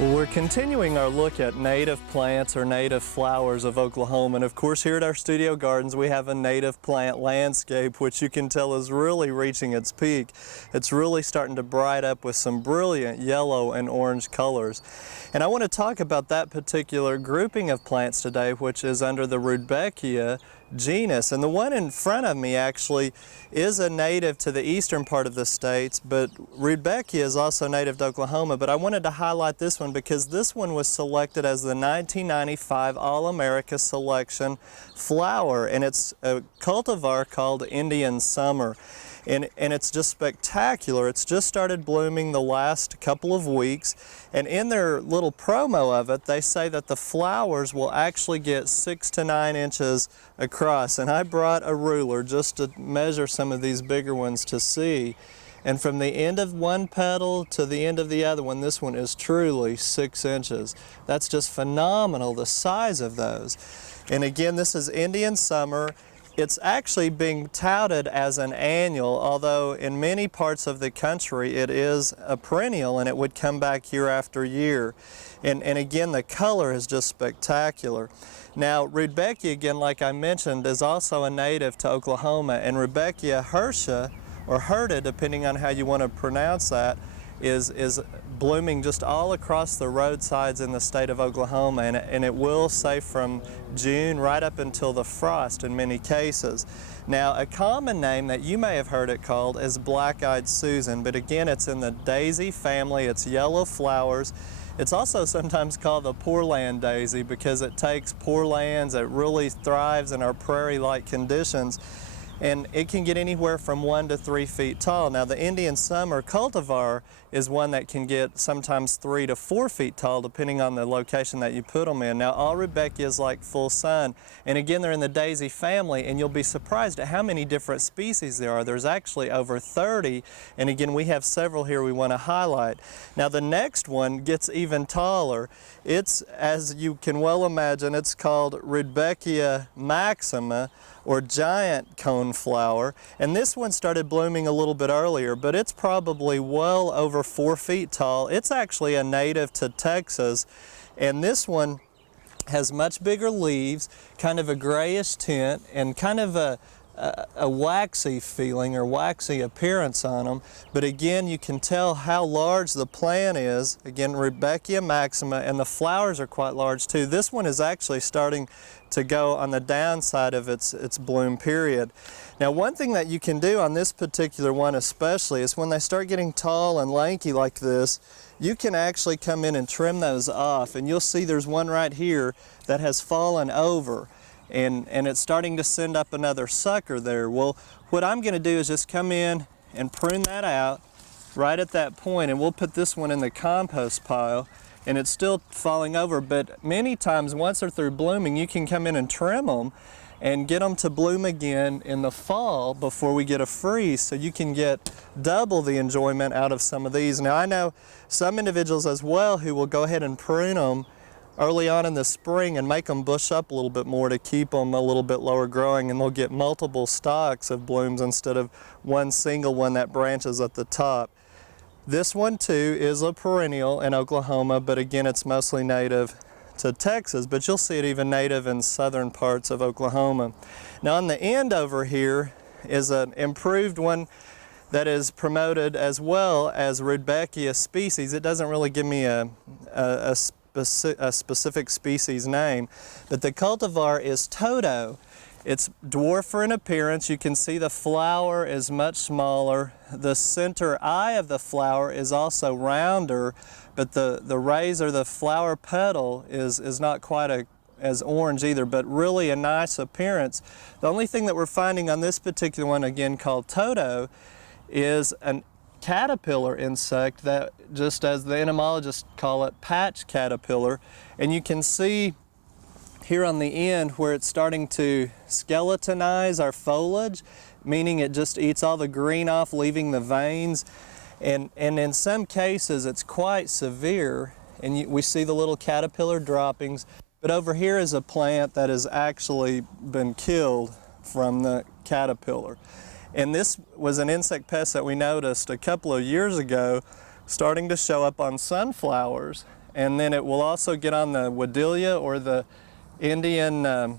Well, we're continuing our look at native plants or native flowers of Oklahoma. And of course, here at our studio gardens, we have a native plant landscape, which you can tell is really reaching its peak. It's really starting to bright up with some brilliant yellow and orange colors. And I want to talk about that particular grouping of plants today, which is under the Rudbeckia genus. And the one in front of me actually is a native to the eastern part of the states, but Rudbeckia is also native to Oklahoma. But I wanted to highlight this one because this one was selected as the 1995 All-America Selection flower, and it's a cultivar called Indian Summer. And it's just spectacular. It's just started blooming the last couple of weeks, and in their little promo of it, they say that the flowers will actually get 6 to 9 inches across. And I brought a ruler just to measure some of these bigger ones to see. And from the end of one petal to the end of the other one, this one is truly 6 inches. That's just phenomenal, the size of those. And again, this is Indian Summer. It's actually being touted as an annual, although in many parts of the country it is a perennial and it would come back year after year. And again, the color is just spectacular. Now, Rudbeckia, again, like I mentioned, is also a native to Oklahoma, and Rudbeckia hirschia, or hirta, depending on how you want to pronounce that, is blooming just all across the roadsides in the state of Oklahoma, and it will say from June right up until the frost in many cases. Now, a common name that you may have heard it called is black-eyed Susan, but again, it's in the daisy family. It's yellow flowers. It's also sometimes called the poorland daisy because it takes poor lands, it really thrives in our prairie-like conditions, and it can get anywhere from 1 to 3 feet tall. Now, the Indian Summer cultivar is one that can get sometimes 3 to 4 feet tall, depending on the location that you put them in. Now, all Rudbeckias like full sun, and again, they're in the daisy family, and you'll be surprised at how many different species there are. There's actually over 30, and again, we have several here we want to highlight. Now, the next one gets even taller. It's, as you can well imagine, it's called Rudbeckia maxima, or giant coneflower, and this one started blooming a little bit earlier, but it's probably well over 4 feet tall. It's actually a native to Texas, and this one has much bigger leaves, kind of a grayish tint, and kind of a waxy feeling or waxy appearance on them. But again, you can tell how large the plant is. Again, Rudbeckia maxima, and the flowers are quite large too. This one is actually starting to go on the downside of its bloom period. Now, one thing that you can do on this particular one especially is when they start getting tall and lanky like this, you can actually come in and trim those off, and you'll see there's one right here that has fallen over, and it's starting to send up another sucker there. Well, what I'm going to do is just come in and prune that out right at that point, and we'll put this one in the compost pile, and it's still falling over. But many times, once they're through blooming, you can come in and trim them and get them to bloom again in the fall before we get a freeze, so you can get double the enjoyment out of some of these. Now, I know some individuals as well who will go ahead and prune them early on in the spring and make them bush up a little bit more to keep them a little bit lower growing, and they'll get multiple stalks of blooms instead of one single one that branches at the top. This one too is a perennial in Oklahoma, but again, it's mostly native to Texas, but you'll see it even native in southern parts of Oklahoma. Now, on the end over here is an improved one that is promoted as well as Rudbeckia species. It doesn't really give me a specific species name, but the cultivar is Toto. It's dwarfer in appearance. You can see the flower is much smaller. The center eye of the flower is also rounder, but the rays or the flower petal is not quite as orange either, but really a nice appearance. The only thing that we're finding on this particular one, again called Toto, is an caterpillar insect that, just as the entomologists call it, patch caterpillar. And you can see here on the end where it's starting to skeletonize our foliage, meaning it just eats all the green off, leaving the veins. And in some cases it's quite severe, and we see the little caterpillar droppings. But over here is a plant that has actually been killed from the caterpillar. And this was an insect pest that we noticed a couple of years ago starting to show up on sunflowers. and then it will also get on the Wadilia, or the Indian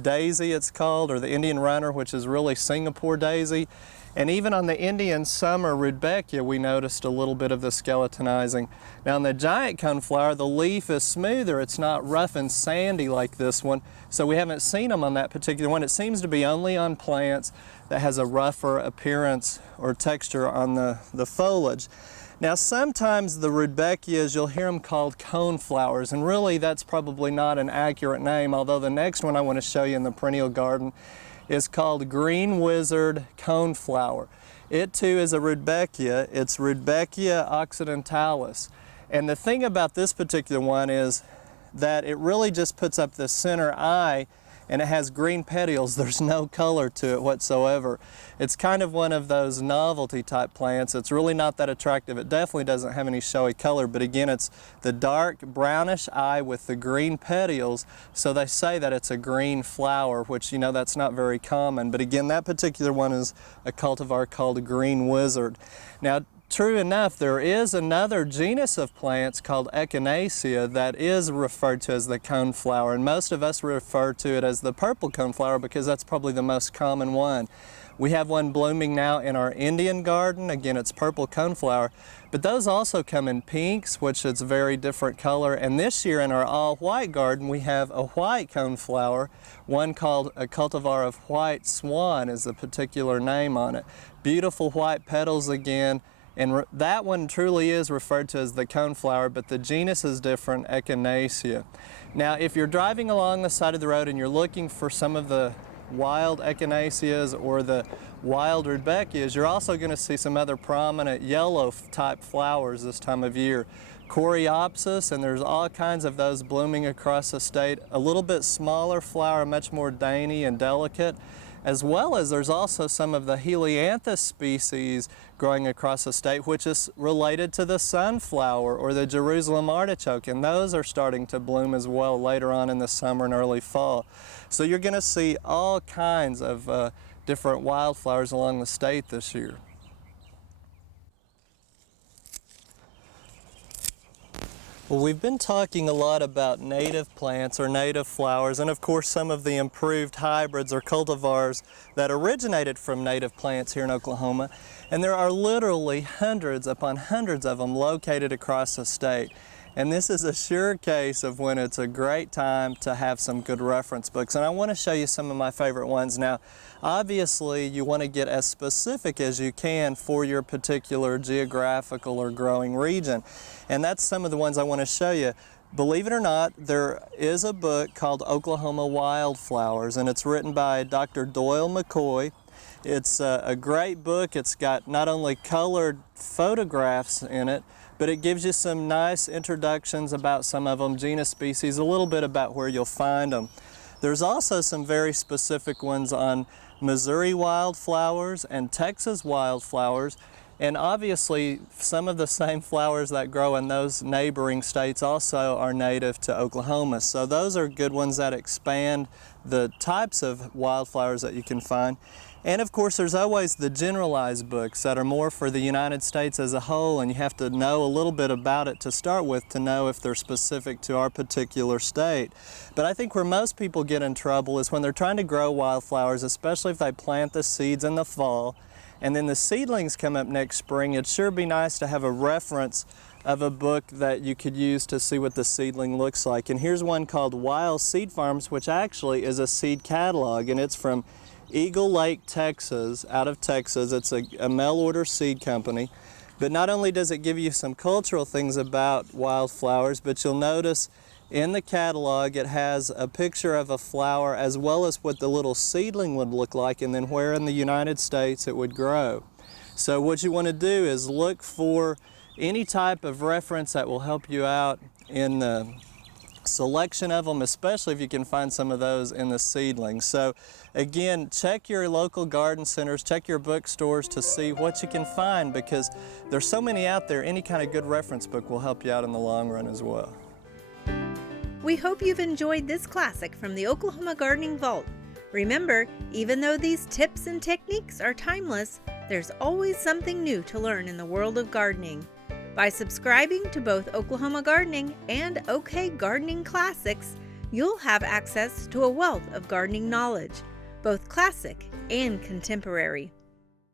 daisy it's called, or the Indian runner, which is really Singapore daisy. And even on the Indian Summer Rudbeckia, we noticed a little bit of the skeletonizing. Now on the giant coneflower, the leaf is smoother. It's not rough and sandy like this one, so we haven't seen them on that particular one. It seems to be only on plants that has a rougher appearance or texture on the foliage. Now sometimes the Rudbeckias, you'll hear them called coneflowers, and really that's probably not an accurate name, although the next one I want to show you in the perennial garden is called green wizard coneflower. It too is a Rudbeckia. It's Rudbeckia occidentalis. And the thing about this particular one is that it really just puts up the center eye, and it has green petioles. There's no color to it whatsoever. It's kind of one of those novelty type plants. It's really not that attractive. It definitely doesn't have any showy color, but again, it's the dark brownish eye with the green petioles, so they say that it's a green flower, which, you know, that's not very common. But again, that particular one is a cultivar called a green wizard. Now, true enough, there is another genus of plants called Echinacea that is referred to as the coneflower, and most of us refer to it as the purple coneflower because that's probably the most common one. We have one blooming now in our Indian garden. Again, it's purple coneflower, but those also come in pinks, which is a very different color. And this year in our all-white garden, we have a white coneflower, one called a cultivar of white swan is the particular name on it. Beautiful white petals again. And that one truly is referred to as the coneflower, but the genus is different, Echinacea. Now, if you're driving along the side of the road and you're looking for some of the wild Echinaceas or the wild Rudbeckias, you're also going to see some other prominent yellow type flowers this time of year. Coreopsis, and there's all kinds of those blooming across the state. A little bit smaller flower, much more dainty and delicate, as well as there's also some of the Helianthus species growing across the state, which is related to the sunflower or the Jerusalem artichoke, and those are starting to bloom as well later on in the summer and early fall. So you're going to see all kinds of different wildflowers along the state this year. Well, we've been talking a lot about native plants or native flowers, and of course some of the improved hybrids or cultivars that originated from native plants here in Oklahoma. And there are literally hundreds upon hundreds of them located across the state. And this is a sure case of when it's a great time to have some good reference books. And I want to show you some of my favorite ones. Now, obviously, you want to get as specific as you can for your particular geographical or growing region. And that's some of the ones I want to show you. Believe it or not, there is a book called Oklahoma Wildflowers, and it's written by Dr. Doyle McCoy. It's a great book. It's got not only colored photographs in it, but it gives you some nice introductions about some of them, genus, species, a little bit about where you'll find them. There's also some very specific ones on Missouri wildflowers and Texas wildflowers, and obviously some of the same flowers that grow in those neighboring states also are native to Oklahoma. So those are good ones that expand the types of wildflowers that you can find. And of course there's always the generalized books that are more for the United States as a whole, and you have to know a little bit about it to start with to know if they're specific to our particular state. But I think where most people get in trouble is when they're trying to grow wildflowers, especially if they plant the seeds in the fall and then the seedlings come up next spring. It'd sure be nice to have a reference of a book that you could use to see what the seedling looks like. And here's one called Wild Seed Farms, which actually is a seed catalog, and it's from Eagle Lake, Texas, out of Texas. It's a mail order seed company. But not only does it give you some cultural things about wildflowers, but you'll notice in the catalog it has a picture of a flower as well as what the little seedling would look like and then where in the United States it would grow. So what you want to do is look for any type of reference that will help you out in the selection of them, especially if you can find some of those in the seedlings. So again, check your local garden centers, check your bookstores to see what you can find, because there's so many out there. Any kind of good reference book will help you out in the long run as well. We hope you've enjoyed this classic from the Oklahoma Gardening Vault. Remember, even though these tips and techniques are timeless, there's always something new to learn in the world of gardening. By subscribing to both Oklahoma Gardening and OK Gardening Classics, you'll have access to a wealth of gardening knowledge, both classic and contemporary.